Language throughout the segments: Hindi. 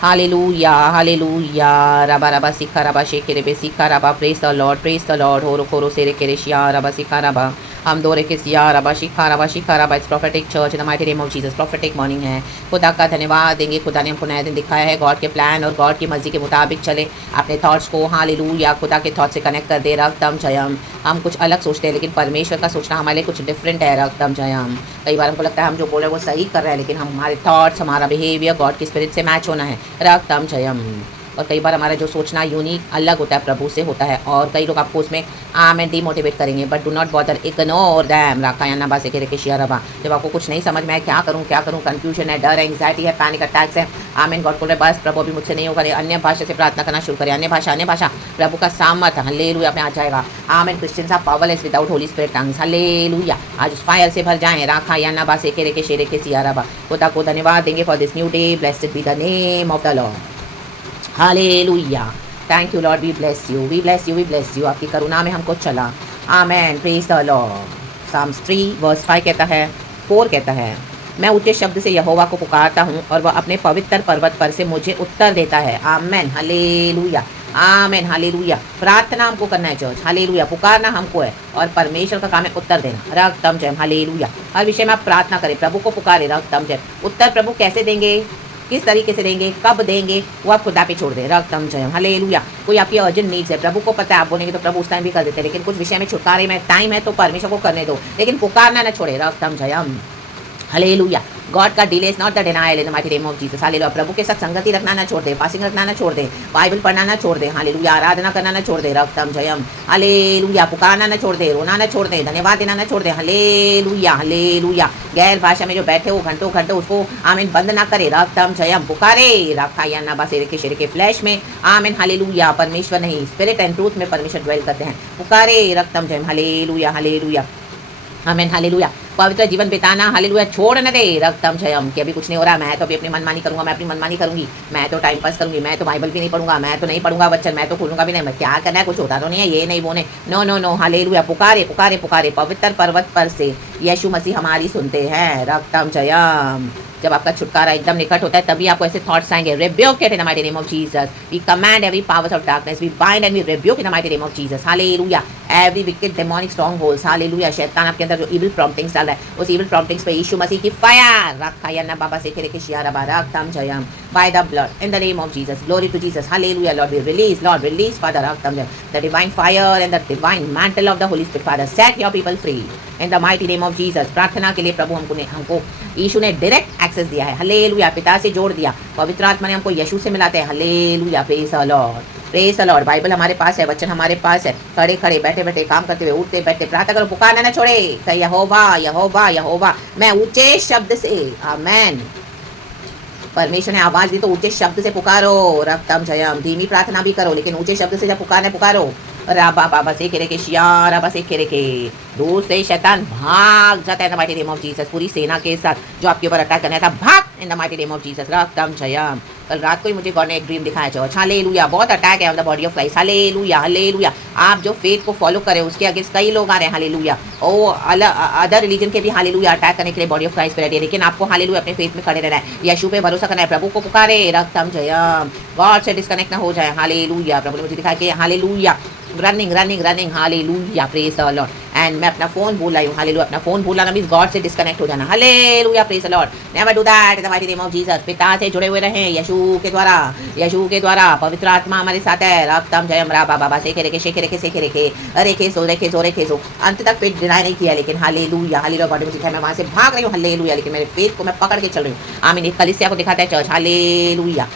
Hallelujah, hallelujah. Rabba rabba sikha rabba shekere be sikha rabba. Praise the Lord, praise the Lord. Horo koro sere kere shia rabba sikha rabba. हम दो रेखे सिया रबा शिखा रबा it's prophetic church in the mighty name of Jesus prophetic morning है। खुदा का धन्यवाद देंगे, खुदा ने हमको नया दिन दिखाया है। गॉड के प्लान और गॉड की मर्जी के मुताबिक चले, अपने थॉट्स को हालेलुया खुदा के थॉट से कनेक्ट कर दे। रक्तम जयम। हम कुछ अलग सोचते हैं लेकिन परमेश्वर का सोचना हमारे लिए कुछ डिफरेंट है। रक्तम जयम। कई बार हमको लगता है हम जो बोल रहे हैं वो सही कर रहे हैं, लेकिन हमारे थॉट्स हमारा बिहेवियर गॉड की स्पिरिट से मैच होना है। रक्तम जयम। और कई बार हमारा जो सोचना यूनिक अलग होता है, प्रभु से होता है, और कई लोग आपको उसमें में डीमोटिवेट करेंगे, but do not bother, ignore them. राखा या नबा से के शेयर रबा। जब आपको कुछ नहीं समझ में आए क्या करूँ, कन्फ्यूजन है, डर है, एंग्जाइटी है, पैनिक अटैक्स है, आमीन गॉड बोल रहे बस प्रभु अभी मुझसे नहीं होगा, अन्य भाषा से प्रार्थना करना शुरू करें। अन्य भाषा प्रभु का सामर्थ हल्लेलुया अपने आ जाएगा। आमीन। Christians are powerless without Holy Spirit tongues. Hallelujah. आज उस फायर से भर जाएं। राखा या नबा से के शेरे के सिया रबा। खुदा को धन्यवाद देंगे for this new day. Blessed be the name of the lord. Hallelujah. Thank you Lord, we bless you, we bless you, we bless you. आपकी करुणा में हमको चला। Amen. Praise the lord. Psalms 3 verse 5 कहता है, 4 कहता है, मैं ऊंचे शब्द से यहोवा को पुकारता हूँ और वह अपने पवित्र पर्वत पर से मुझे उत्तर देता है। आमेन। हालेलुया। आमेन। हालेलुया। प्रार्थना हमको करना है चर्च। हालेलुया। पुकारना हमको है और परमेश्वर का काम है उत्तर देना। रक्तम जय। हालेलुया। हर विषय में आप प्रार्थना करें, प्रभु को पुकारे। रक्तम जय। उत्तर प्रभु कैसे देंगे, किस तरीके से देंगे, कब देंगे, वो आप खुदा पे छोड़ दें। रक्तम जयम। हालेलुया। कोई आपकी अर्जेंट नीड्स है, प्रभु को पता है, आप बोलेंगे तो प्रभु उस टाइम भी कर देते हैं, लेकिन कुछ विषय में छुटकारे में टाइम है तो परमेश्वर को करने दो, लेकिन पुकारना ना छोड़े। रक्तम जयम। हालेलुया। गॉड का delay is not the denial in the mighty name of Jesus. Hallelujah. प्रभु के साथ संगति रखना ना छोड़ दे, फास्टिंग रखना ना छोड़ दे, बाइबल पढ़ना ना छोड़ दे। हालेलुया। आराधना करना ना छोड़ दे। रक्तम जयम। हालेलुया। पुकारना ना छोड़ दे, रोना ना छोड़ दे, धन्यवाद देना ना छोड़ दे। हालेलुया। हालेलुया। गैर भाषा में जो बैठे हो घंटों घंटों उसको आमीन बंद ना करे। रक्तम जयम। पुकारे। रखा या ना बसे के शरीर के फ्लैश में आमीन। हालेलुया। परमेश्वर नहीं, स्पिरिट एंड ट्रूथ में परमेश्वर ड्वेल करते हैं। पुकारे। रक्तम जयम। हालेलुया। हालेलुया। आमीन। हालेलुया। पवित्र जीवन बिताना हालेलुया छोड़ न दे। रक्तम जयम। कि अभी कुछ नहीं हो रहा, मैं तो अभी अपनी मनमानी करूंगा, मैं अपनी मनमानी करूंगी, मैं तो टाइम पास करूंगी, मैं तो बाइबल भी नहीं पढ़ूंगा, मैं तो नहीं पढ़ूंगा वचन, मैं तो खोलूंगा भी नहीं, मैं क्या करना है, कुछ होता तो नहीं है, ये नहीं वो नहीं। No no no. हालेलुया। पुकारे पुकारे पुकारे। पवित्र पर्वत पर से यीशु मसीह हमारी सुनते हैं। रक्तम जयम। जब आपका छुटकारा एकदम निकट होता है तभी आपको ऐसे थॉट्स आएंगे। Rebuke it in the mighty name of Jesus. We command every powers of darkness, we bind and we rebuke in the mighty name of Jesus. Hallelujah. Every wicked demonic strongholds. Hallelujah. शैतान आपके अंदर जो इविल प्रॉम्प्टिंग्स डाल रहा है, उस इविल प्रॉम्प्टिंग्स पे यीशु मसीह की फायर। रखा या ना बाबा से के शियारा बारा रक्तम जयम। By the blood in the name of Jesus. Glory to Jesus. Hallelujah. Lord we release, lord release father रक्तम जयम, the divine fire and the divine mantle of the holy spirit father. Set your people free in the mighty name of Jesus. प्रार्थना के लिए प्रभु हमको यीशु ने डायरेक्ट एक्सेस दिया है। हालेलुया। पिता से जोड़ दिया, पवित्र आत्मा ने हमको यीशु से मिलाते हैं। Hallelujah. Praise the Lord, praise the Lord. Bible हमारे पास है, वचन हमारे पास है, खड़े खड़े बैठे बैठे काम करते हुए उठते बैठते प्रार्थना करो, पुकारना ना छोड़े। यहोवा यहोवा यहोवा। मैं ऊंचे शब्द से आमेन। परमेश्वर ने आवाज दी तो ऊंचे शब्द से पुकारो। रक्तम जयम। धीमी प्रार्थना भी करो लेकिन ऊंचे शब्द से जब पुकारने पुकारो। राबा बाबा से के शिया राबा से के दूर से शैतान भाग जाता है इन the mighty name of Jesus. पूरी सेना के साथ जो आपके ऊपर अटैक करना था, भाग in the mighty name of Jesus. रक्तम जयम। कल रात को ही मुझे गॉड ने एक ड्रीम दिखाया चर्च। हालेलुया। बहुत अटैक है on the body of Christ. Hallelujah. Hallelujah. आप जो फेथ को फॉलो करें उसके अगेंस्ट कई लोग आ रहे हैं। हालेलुया। ओ अदर रिलीजन के भी हालेलुया अटैक करने के लिए बॉडी ऑफ क्राइस्ट पे रेडी है, लेकिन आपको हालेलुया अपने फेथ में खड़े रहना है, यीशु पे भरोसा करना है, प्रभु को पुकारे। रक्तम जयम। गॉड से डिस्कनेक्ट ना हो जाए। हालेलुया। प्रभु ने मुझे दिखाया कि hallelujah running running running. Hallelujah. Praise the Lord. And मैं अपना फोन भूल रही हूँ। हालेलुया। अपना फोन भूलना मींस गॉड से डिस्कनेक्ट हो जाना। Hallelujah. Praise the Lord. Never do that in the mighty name of Jesus. पिता से जुड़े हुए रहें यीशु के द्वारा, यीशु के द्वारा। पवित्र आत्मा हमारे साथ है। रक्तम जयम। रा बाबा से के शेखे रेखे रेखे सो अंत तक पेट डिनाई नहीं किया, लेकिन हालेलुया। हालेलुया। गॉड मुझे दिखाया, मैं वहां से भाग रही हूँ। हालेलुया। लेकिन मेरे फेथ को मैं पकड़ के चल रही हूँ। आमीन। एक कलीसिया को दिखाता है church. Hallelujah.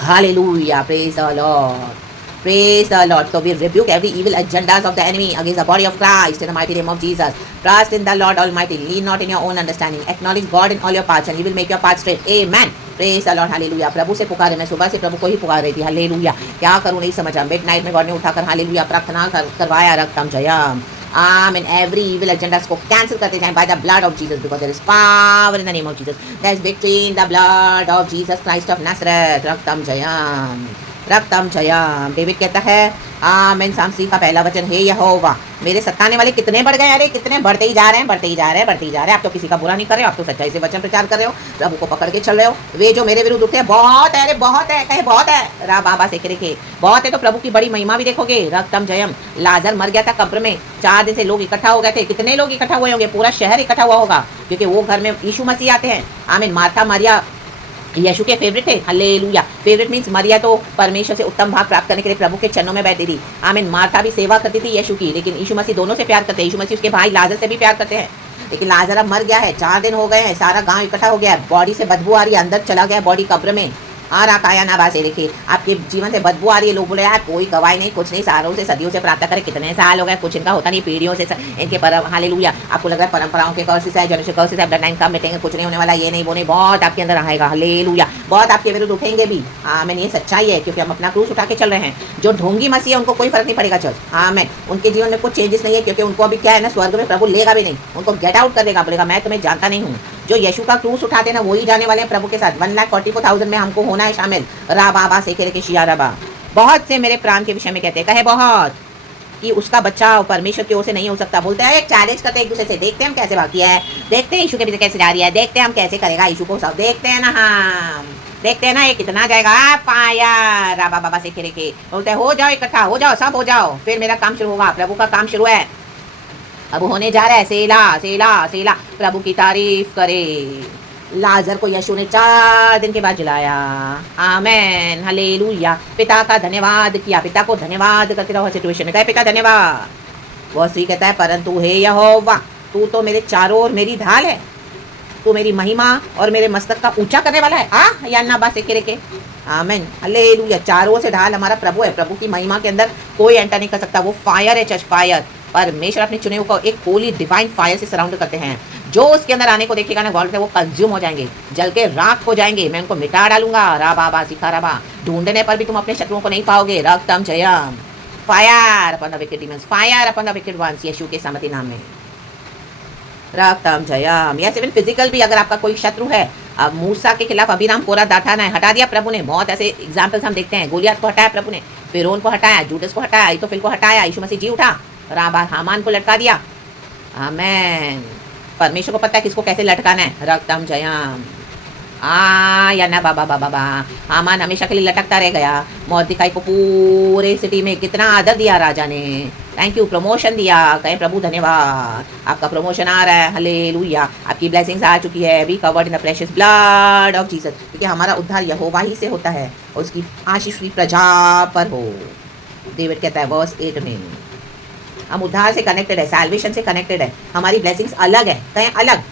Hallelujah. Praise the Lord. Praise the Lord. So we rebuke every evil agendas of the enemy against the body of Christ in the mighty name of Jesus. Trust in the Lord Almighty. Lean not in your own understanding. Acknowledge God in all your paths and He will make your path straight. Amen. Praise the Lord. Hallelujah. प्रभु से पुकारे। मैं सुबह से प्रभु को ही पुकार रही थी। हालेलुया। क्या करूँ नहीं समझा। मिडनाइट में गॉड ने उठाकर हालेलुया प्रार्थना करवाया। रक्तम Jayam. Amen. Every evil agendas को कैंसिल करते जाएं by the blood of Jesus, because there is power in the name of Jesus. There is victory in the blood of Jesus Christ of Nazareth. रक्तम जयम। रक्तम जयम। डेविड कहता है आमीन। सामसी का पहला वचन, हे यहोवा मेरे सताने वाले कितने बढ़ गए, अरे कितने बढ़ते ही जा रहे हैं, बढ़ते ही जा रहे हैं, बढ़ते ही जा रहे हैं। आप तो किसी का बुरा नहीं कर रहे हो, आप तो सच्चाई से वचन प्रचार कर रहे हो, प्रभु को पकड़ के चल रहे हो। वे जो मेरे विरुद्ध उठते हैं, बहुत है, अरे बहुत है, कहे बहुत है, रा बाबा से के बहुत है, तो प्रभु की बड़ी महिमा भी देखोगे। रक्तम जयम। लाजर मर गया था कब्र में, 4 दिन से लोग इकट्ठा हो गए थे। कितने लोग इकट्ठा हुए होंगे, पूरा शहर इकट्ठा हुआ होगा, क्योंकि वो घर में यीशु मसीह आते हैं। आमीन। मार्था मरिया यीशु के फेवरेट थे। हालेलुया। फेवरेट मींस मरिया तो परमेश्वर से उत्तम भाग प्राप्त करने के लिए प्रभु के चरणों में बैठी थी। आमीन। मार्था भी सेवा करती थी यीशु की, लेकिन यीशु मसीह दोनों से प्यार करते हैं। यीशु मसीह उसके भाई लाजर से भी प्यार करते हैं, लेकिन लाजर अब मर गया है, 4 दिन हो गए हैं, सारा गांव इकट्ठा हो गया है, बॉडी से बदबू आ रही है, अंदर चला गया बॉडी कब्र में। राकाया ना बासे लिखी, आपके जीवन से बदबू आ रही है। लोग बोले यार कोई गवाही नहीं, कुछ नहीं, सालों से सदियों से प्रार्थना करे, कितने साल हो गए, कुछ इनका होता नहीं, पीढ़ियों से इनके पर। हालेलुया। आपको लग रहा है परंपराओं के कर्सेस है, जनरेशन कर्सेस है, ब्लड लाइन कब मिटेंगे, कुछ नहीं होने वाला, ये नहीं वो नहीं, बहुत आपके अंदर आएगा। हालेलुया। बहुत आपके विरुद्ध उठेंगे भी। आमीन। ये सच्चाई है, क्योंकि हम अपना क्रूस उठा के चल रहे हैं। जो ढोंगी मसीह है उनको कोई फर्क नहीं पड़ेगा चर्च। आमीन। उनके जीवन में कुछ चेंजेस नहीं है, क्योंकि उनको अभी क्या है ना, स्वर्ग में प्रभु लेगा भी नहीं, उनको गेट आउट कर देगा, बोलेगा मैं तुम्हें जानता नहीं हूँ। जो यीशु का क्रूस उठाते ना वही जाने वाले हैं प्रभु के साथ। 1,44,000 में हमको होना है शामिल। रा बाबा से के शिया रबा। बहुत से मेरे प्राण के विषय में कहते हैं, कहे बहुत कि उसका बच्चा परमेश्वर की ओर से नहीं हो सकता। बोलते हैं, एक चैलेंज करते हैं एक दूसरे से, देखते हैं हम कैसे भागी है, देखते हैं यीशु के पीछे कैसे जा रही है, देखते हैं हम कैसे करेगा यीशु को, सब देखते हैं ना, हम देखते हैं ना ये कितना जाएगा। फायर। राबा बाबा से के बोलते हैं, हो जाओ इकट्ठा, हो जाओ, सब हो जाओ, फिर मेरा काम शुरू होगा। प्रभु का काम शुरू है, अब होने जा रहा है। सेला सेला सेला। प्रभु की तारीफ करे। लाजर को यीशु ने 4 दिन के बाद जलाया। आमेन। हालेलुया। पिता का धन्यवाद किया, पिता को धन्यवाद करते रहो सिचुएशन में, कहे पिता धन्यवाद। वो सी कहता है, परंतु हे यहोवा तू तो मेरे चारों ओर मेरी ढाल है, तू मेरी महिमा और मेरे मस्तक का ऊंचा करने वाला है। या ना बात के आमेन। हालेलुया। चारों से ढाल हमारा प्रभु है, प्रभु की महिमा के अंदर कोई एंटर नहीं कर सकता। वो फायर है चर्च, फायर। परमेश्वर अपने चुने को एक होली डिवाइन फायर से सराउंड करते हैं। जो उसके अंदर आने को देखेगा ना, गॉड से वो कंज्यूम हो जाएंगे, जल के राख हो जाएंगे, मैं उनको मिटा डालूंगा। रा बाबा सिखा रबा। ढूंढने पर भी तुम अपने शत्रुओं को नहीं पाओगे। रक्तम जयम। Fire upon the wicked demons, fire upon the wicked ones, यीशु के सामर्थ्य नाम में। रक्तम जयम। यस, इवन फिजिकल भी अगर आपका कोई शत्रु है, अब मूसा के खिलाफ अभिराम कोरा दाठाना है, हटा दिया प्रभु ने। बहुत ऐसे एग्जाम्पल्स हम देखते हैं। गोलियत को हटाया प्रभु ने, फिरौन को हटाया, जूडस को हटाया, अहीतोफेल को हटाया, यीशु मसीह जी उठा, राबा हामान को लटका दिया। आमेन। परमेश्वर को पता है किसको कैसे लटकाना है। रक्तम जयम। या ना बाबा बाबा बा। हामान हमेशा के लिए लटकता रह गया। मौर्दिकाई को पूरे सिटी में कितना आदर दिया राजा ने। थैंक यू, प्रमोशन दिया। कहें प्रभु धन्यवाद, आपका प्रमोशन आ रहा है। हालेलुया। आपकी ब्लेसिंग्स आ चुकी है। We covered in the precious blood of Jesus, क्योंकि हमारा उद्धार यहोवा ही से होता है और उसकी आशीष हुई प्रजा पर हो। डेविड कहता है वर्स 8 में, हम उद्धार से कनेक्टेड है, सैल्वेशन से कनेक्टेड है, हमारी ब्लेसिंग्स अलग है, कहें अलग।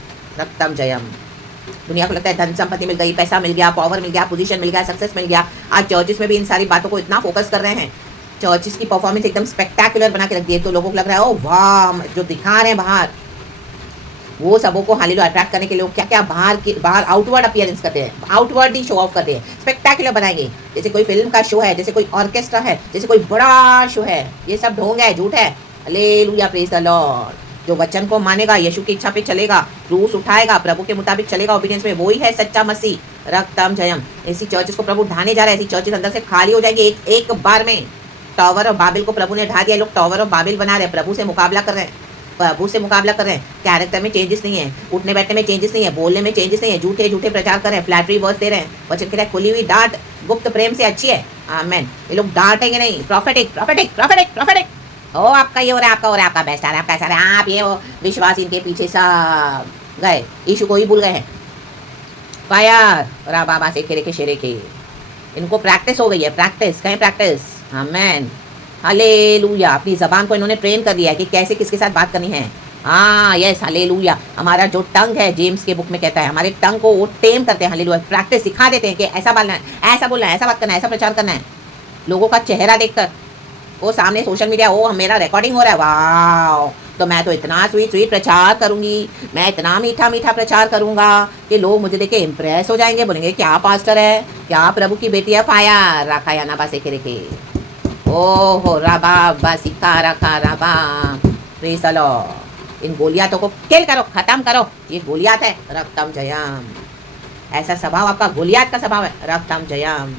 रक्तम जयम। दुनिया को लगता है धन संपत्ति मिल गई, पैसा मिल गया, पावर मिल गया, पोजीशन मिल गया, सक्सेस मिल गया। आज चर्चिस में भी इन सारी बातों को इतना फोकस कर रहे हैं, चर्चिस की परफॉर्मेंस एकदम स्पेक्टेकुलर बना के रख दी है, तो लोगों को लग रहा है ओ वाह, जो दिखा रहे हैं बाहर, वो सबों को हालेलुया अट्रैक्ट करने के लिए क्या क्या बाहर आउटवर्ड अपीयरेंस करते हैं, आउटवर्ड ही शो ऑफ करते हैं, स्पेक्टेकुलर बनाएंगे। जैसे कोई फिल्म का शो है, जैसे कोई ऑर्केस्ट्रा है, जैसे कोई बड़ा शो है। ये सब ढोंग है, झूठ है। Hallelujah, praise the Lord. जो वचन को मानेगा, यीशु की इच्छा पे चलेगा, क्रूस उठाएगा, प्रभु के मुताबिक चलेगा, ओबीडियंस में, वही है सच्चा मसीह। रक्तम जयम। ऐसी चर्चेस को प्रभु ढाने जा रहा है, ऐसी चर्चेस अंदर से खाली हो जाएगी एक बार में। टावर ऑफ बाबिल को प्रभु ने ढा दिया, लोग टावर ऑफ बाबिल बना रहे हैं, प्रभु से मुकाबला कर रहे हैं, प्रभु से मुकाबला कर रहे हैं। कैरेक्टर में चेंजेस नहीं है, उठने बैठने में चेंजेस नहीं है, बोलने में चेंजेस नहीं है, झूठे झूठे प्रचार कर रहे हैं, फ्लैटरी वर्ड्स दे रहे हैं। वचन कह रहा है खुली हुई डांट गुप्त प्रेम से अच्छी है। आमेन। ये लोग डांटेंगे नहीं, प्रॉफिटिक प्रॉफिटिक प्रॉफिटिक प्रॉफिटिक। ओ आपका ये हो रहा है, आपका हो रहा है, आपका बेस्ट आ रहा है, आपका ऐसा रहा है, आप ये वो विश्वास इनके पीछे सब गए, यीशु को ही भूल गए हैं। फायर रा बाबा से खेरे के शेरे के, इनको प्रैक्टिस हो गई है, प्रैक्टिस कहें प्रैक्टिस। आमेन। हालेलुया। अपनी ज़बान को इन्होंने ट्रेन कर दिया है कि कैसे किसके साथ बात करनी है। हाँ यस, हालेलुया। हमारा जो टंग है, जेम्स के बुक में कहता है, हमारे टंग को वो टेम करते हैं। हालेलुया। प्रैक्टिस सिखा देते हैं कि ऐसा बोलना है, ऐसा बोलना है, ऐसा बात करना है, ऐसा प्रचार करना है। लोगों का चेहरा देखकर, वो सामने सोशल मीडिया, वो मेरा रिकॉर्डिंग हो रहा है, वाह, तो मैं तो इतना स्वीट स्वीट प्रचार करूंगी, मैं इतना मीठा मीठा प्रचार करूंगा कि लोग मुझे देख के इम्प्रेस हो जाएंगे, बोलेंगे क्या पास्टर है, क्या प्रभु की बेटी है। फायर रखा या ना बासे के ओहो रबा बासिका रखा रबा। Praise the lord. इन गोलियातों को किल करो, खत्म करो, ये गोलियात है। रक्तम जयम। ऐसा स्वभाव आपका गोलियात का स्वभाव है। रक्तम जयम।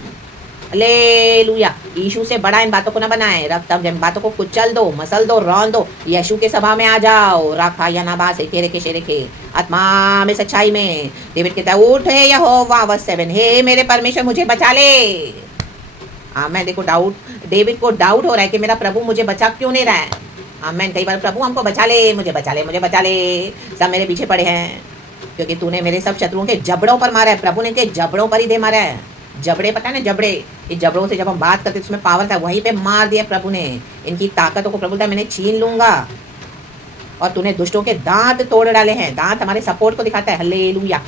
हालेलुया। यीशु से बड़ा इन बातों को न बनाए। रक्तम जम बातों को कुचल दो, मसल दो, रौन दो। यीशु के सभा में आ जाओ। रखा या नाबा से केरे के शेरे के आत्मा में सच्चाई में। डेविड कहता है उठ हे यहोवा वर्स 7, हे मेरे परमेश्वर मुझे बचा ले। मैं देखो डाउट, डेविड को डाउट हो रहा है कि मेरा प्रभु मुझे बचा क्यों नहीं रहा है। आमेन। कई बार प्रभु हमको बचा ले, मुझे बचा ले, मुझे बचा ले, सब मेरे पीछे पड़े हैं क्योंकि तूने मेरे सब शत्रुओं के जबड़ों पर मारा है। प्रभु ने के जबड़ों पर ही दे मारा है। जबड़े पता है ना, जबड़े, इस जबड़ों से जब हम बात करते उसमें पावर था, वहीं पे मार दिया प्रभु ने। इनकी ताकतों को प्रभु था मैंने छीन लूंगा और तूने दुष्टों के दांत तोड़ डाले हैं। दांत हमारे सपोर्ट को दिखाता है। हालेलुया।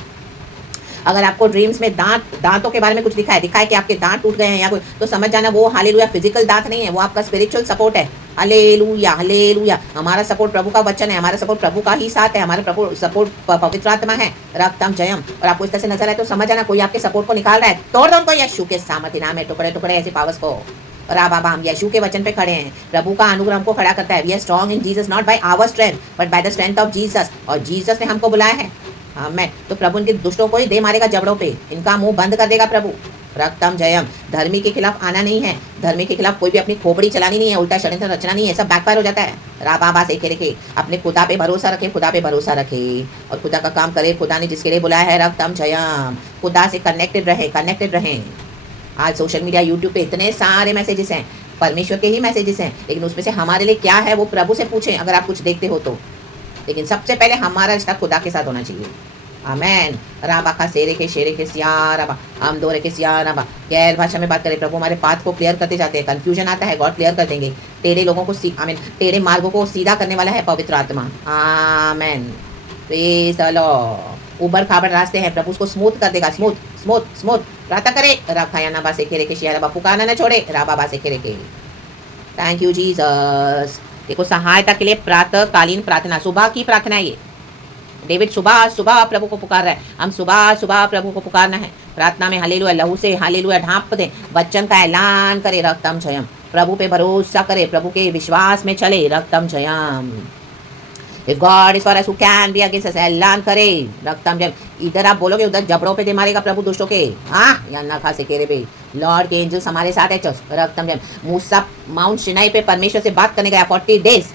अगर आपको ड्रीम्स में दांतों के बारे में कुछ दिखा है कि आपके दांत टूट गए हैं या कोई, तो समझ जाना वो हालेलुया फिजिकल दांत नहीं है, वो आपका स्पिरिचुअल सपोर्ट है। Hallelujah hallelujah. हमारा सपोर्ट प्रभु का वचन है, हमारा सपोर्ट प्रभु का ही साथ है, हमारा प्रभु सपोर्ट पवित्र आत्मा है। रक्तम जयम। और आपको इस तरह से नजर आए तो समझ जाना कोई आपके सपोर्ट को निकाल रहा है। तोड़ दो उनको यीशु के सामर्थ्य नाम में, टुकड़े टुकड़े ऐसे पावर्स को। और बाबा हम यीशु के वचन पे खड़े हैं। प्रभु का अनुग्रह हमको खड़ा करता है। We are strong in Jesus, not by our strength but by the strength of Jesus. और जीसस ने हमको बुलाया है। मैं तो प्रभु इनके दुष्टों को ही दे मारेगा जबड़ों पे, इनका मुंह बंद कर देगा प्रभु। रक्तम जयम। धर्मी के खिलाफ आना नहीं है, धर्मी के खिलाफ कोई भी अपनी खोपड़ी चलानी नहीं है, उल्टा षड्यंत्र रचना नहीं है, सब बैकफायर हो जाता है। राबा से रखे, अपने खुदा पे भरोसा रखे, खुदा पे भरोसा रखे और खुदा का काम करे। खुदा ने जिसके लिए बुलाया है रक्तम जयम। खुदा से कनेक्टेड रहे, कनेक्टेड रहें। आज सोशल मीडिया यूट्यूब पे इतने सारे मैसेजेस हैं, परमेश्वर के ही मैसेजेस हैं, लेकिन उसमें से हमारे लिए क्या है वो प्रभु से पूछें अगर आप कुछ देखते हो तो। लेकिन सबसे पहले हमारा रिश्ता खुदा के साथ होना चाहिए। आमेन। राबा का शेरे के सिया रबा, हम दोरे के सिया रबा। गैर भाषा में बात करें, प्रभु हमारे पाथ को क्लियर करते जाते हैं। कंफ्यूजन आता है, गॉड क्लियर कर देंगे। टेढ़े लोगों को आमीन, टेढ़े मार्गों को सीधा करने वाला है पवित्र आत्मा। आमेन। Praise the lord. उबड़ खाबड़ रास्ते हैं, प्रभु उसको स्मूथ कर देगा। Smooth smooth smooth. प्रार्थना करे। रखाया ना बासे खेरे के सिया रबा, पुकारना न छोड़े। राबा बासे खेरे के। Thank you Jesus. देखो सहायता के लिए प्रातःकालीन प्रार्थना, सुबह की प्रार्थना है ये। डेविड सुबह सुबह प्रभु को पुकार रहा है। हम सुबह सुबह प्रभु को पुकारना है। प्रार्थना में हालेलुया लहू से हालेलुया ढांप दे, वचन का ऐलान करे। रक्तम जयम। प्रभु पे भरोसा करे, प्रभु के विश्वास में चले। रक्तम Jayam. If God is for us, who can be against us? ऐलान करे। रक्तम जयम। इधर आप बोलोगे उधर जबड़ों पे दे मारेगा प्रभु दुष्टों के। या ना खा से केरे पे लॉर्ड के एंजल्स हमारे साथ है। रक्तम जयम। मूसा माउंट सिनाई पे परमेश्वर से बात करने गया 40 डेज।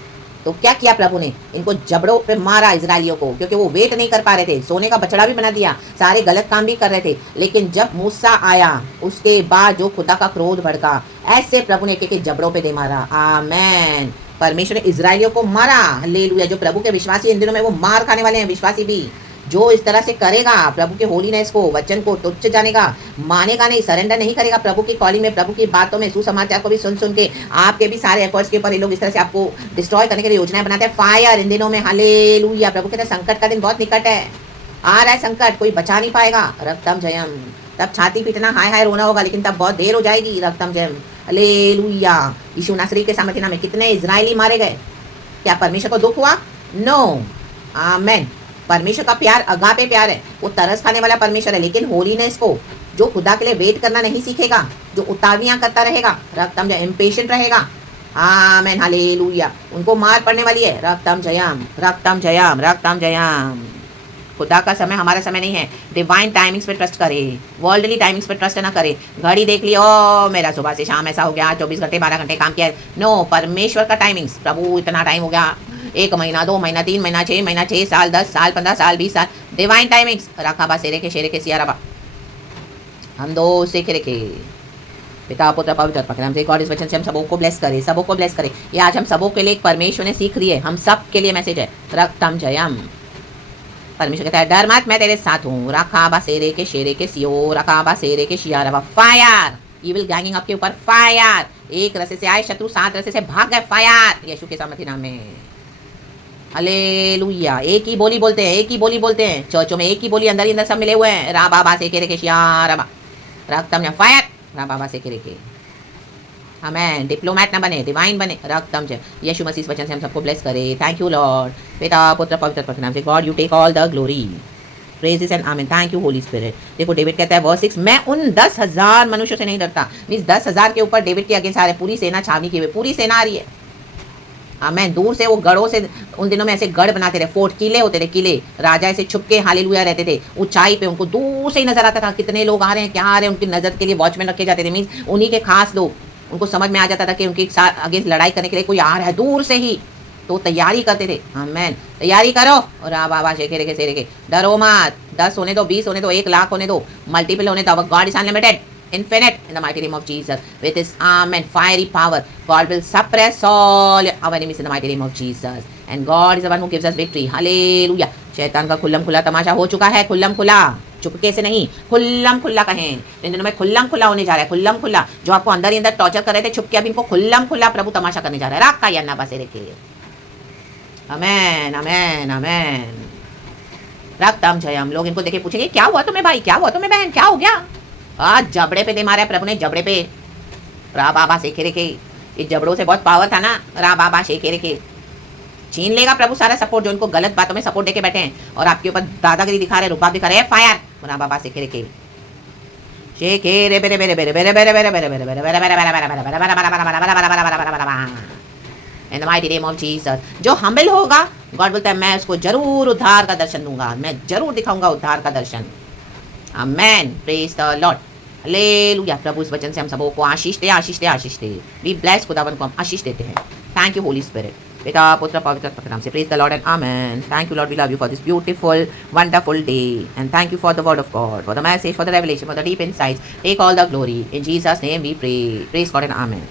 तो क्या किया प्रभु ने? इनको जबड़ों पे मारा इजरायलियों को, क्योंकि वो वेट नहीं कर पा रहे थे। सोने का बछड़ा भी बना दिया, सारे गलत काम भी कर रहे थे। लेकिन जब मूसा आया उसके बाद जो खुदा का क्रोध भड़का, ऐसे प्रभु ने एक जबड़ों पे दे मारा। आमेन। परमेश्वर ने इजरायलियों को मारा। हालेलुया। जो प्रभु के विश्वासी इन दिनों में वो मार खाने वाले हैं, विश्वासी भी। जो इस तरह से करेगा प्रभु के होलीनेस को, वचन को तुच्छ जानेगा, मानेगा नहीं, सरेंडर नहीं करेगा प्रभु की कॉलिंग में, प्रभु की बातों में, सुसमाचार को भी सुन सुन के आपके भी सारे एफर्ट्स के ऊपर ये लोग इस तरह से आपको डिस्ट्रॉय करने के लिए योजनाएं बनाते हैं। फायर इन दिनों में। हालेलुया। प्रभु कहते हैं संकट का दिन बहुत निकट है। आ रहा है संकट, कोई बचा नहीं पाएगा। रक्तम जयम। तब छाती पीटना, हाय हाय रोना होगा, लेकिन तब बहुत देर हो जाएगी। रक्तम जयम। हालेलुया। यीशु नासरी के सामर्थ्य नाम में कितने इजरायली मारे गए। क्या परमेश्वर को दुख हुआ? नो। आमेन। परमेश्वर का प्यार अगापे प्यार है, वो तरस खाने वाला परमेश्वर है। लेकिन होलीनेस को, जो खुदा के लिए वेट करना नहीं सीखेगा, जो उतावलियां करता रहेगा, रक्तम जयम, इम्पेशेंट रहेगा। आमेन। हालेलुया। उनको मार पड़ने वाली है। रक्तम जयम। रक्तम जयम। रक्तम जयम। खुदा का समय हमारा समय नहीं है। डिवाइन टाइमिंग्स पे ट्रस्ट करे, वर्ल्डली टाइमिंग्स पे ट्रस्ट ना करे। घड़ी देख ली, ओ मेरा सुबह से शाम ऐसा हो गया, 24 घंटे 12 घंटे काम किया। नो, परमेश्वर का टाइमिंग्स। प्रभु इतना टाइम हो गया, 1 महीना 2 महीना 3 महीना 6 महीना 6 साल 10 साल 15 साल 20 साल। Divine timings. रखा बा शेरे के सियाराबा, हम दो से के पिता पुत्र पवित्र आत्मा के नाम से गॉड इस वचन से हम सबों को ब्लेस करे, सबों को ब्लेस करे। ये आज हम सबों के लिए एक परमेश्वर ने सीख दी है, हम सब के लिए मैसेज है। रक्तम जयम। परमेश्वर कहता है डर मत, मैं तेरे साथ हूँ। रखाबा शेरे के सियो, रखाबा शेरे के शियाराबा। फायर। इविल गैंगिंग आपके ऊपर फायर। एक रस्ते से आए शत्रु, 7 रस्ते से भाग गए। फायर यीशु के सामर्थ्य नाम में। हालेलुया। एक ही बोली बोलते हैं, एक ही बोली बोलते हैं। चर्चों में एक ही बोली, अंदर ही अंदर सब मिले हुए हैं। राबा से के शियाराबा। रक्तम ने फायर। राबा से के। हमें डिप्लोमैट ना बने, डिवाइन बने। रक्तम जय। यीशु मसीह इस वचन से हम सबको ब्लेस करे। Thank you lord. पिता पुत्र पवित्र आत्मा के नाम से god you take all the glory, praises and amen. Thank you Holi spirit. देखो डेविड कहता है वर्स 6, मैं उन 10,000 मनुष्यों से नहीं डरता। मींस 10,000 के ऊपर डेविड के अगेंस्ट आ रहे, पूरी सेना छावनी की हुई, पूरी सेना आ रही है। आमेन। दूर से वो गढ़ों से, उन दिनों में ऐसे गढ़ बनाते थे, फोर्ट, किले होते थे, किले। राजा ऐसे छुप के हालेलुया रहते थे ऊंचाई पे, उनको दूर से ही नजर आता था कितने लोग आ रहे हैं, क्या आ रहे हैं। उनकी नजर के लिए वॉचमैन रखे जाते थे, मीन्स उन्हीं के खास लोग। उनको समझ में आ जाता था कि उनके साथ अगेंस्ट लड़ाई करने के लिए कोई आ रहा है दूर से ही, तो तैयारी करते थे। आमेन। तैयारी करो। और बाबा शेखे रेखे से रेखे, डरो मत। 10 होने दो, 20 होने दो, 1 लाख होने दो, मल्टीपल होने दो, our god is unlimited, infinite, in the mighty name of Jesus. With his arm and fiery power, God will suppress all our enemies in the mighty name of Jesus. And God is the one who gives us victory. Hallelujah. शैतान का खुल्लम खुला तमाशा हो चुका है, खुल्लम खुला, चुपके से नहीं, खुल्लम खुल्ला कहें। इन दिनों में खुल्लम खुला होने जा रहा है, खुल्लम खुला। जो आपको अंदर ही अंदर टॉर्चर कर रहे थे छुपके, अब इनको खुल्लम खुला प्रभु तमाशा करने जा रहा है। राका या ना बसे रखे। आमेन, आमेन, आमेन। रक्तम जयम। लोग इनको देखे पूछेंगे क्या हुआ तुम्हें भाई, क्या हुआ तुम्हें बहन, क्या हो गया? आज जबड़े पे दे मारा है प्रभु ने, जबड़े पे। रा बाबा शेखे रेखे, इस जबड़ों से बहुत पावर था ना। रा बाबा शेखे रेखे, छीन लेगा प्रभु सारा सपोर्ट जो इनको गलत बातों में सपोर्ट देके बैठे हैं और आपके ऊपर दादागिरी दिखा रहे, रुबाब दिखा रहे। फायर। रा बाबा शेखे रेखे, शेखे रे बेरे बेरे बेरे बेरे बेरे बेरे बेरे बेरे बेरे बेरे बेरे बेरे बेरे। इन the mighty name of Jesus. जो हम्बल होगा, गॉड बोलता है मैं उसको जरूर उद्धार का दर्शन दूंगा, मैं जरूर दिखाऊंगा उद्धार का दर्शन। Amen. Praise the lord. Hallelujah. प्रभु इस वचन से हम सबों को आशीष दे, आशीष दे, आशीष दे। वी ब्लेस, खुदावन को हम आशीष देते हैं। Thank you Holi Spirit. पिता पुत्र पवित्र आत्मा के नाम से। Praise the Lord and amen. Thank you Lord, we love you for this beautiful wonderful day and thank you for the word of God, for the message, for the revelation, for the deep insights. Take all the glory in Jesus name we pray. Praise God and amen.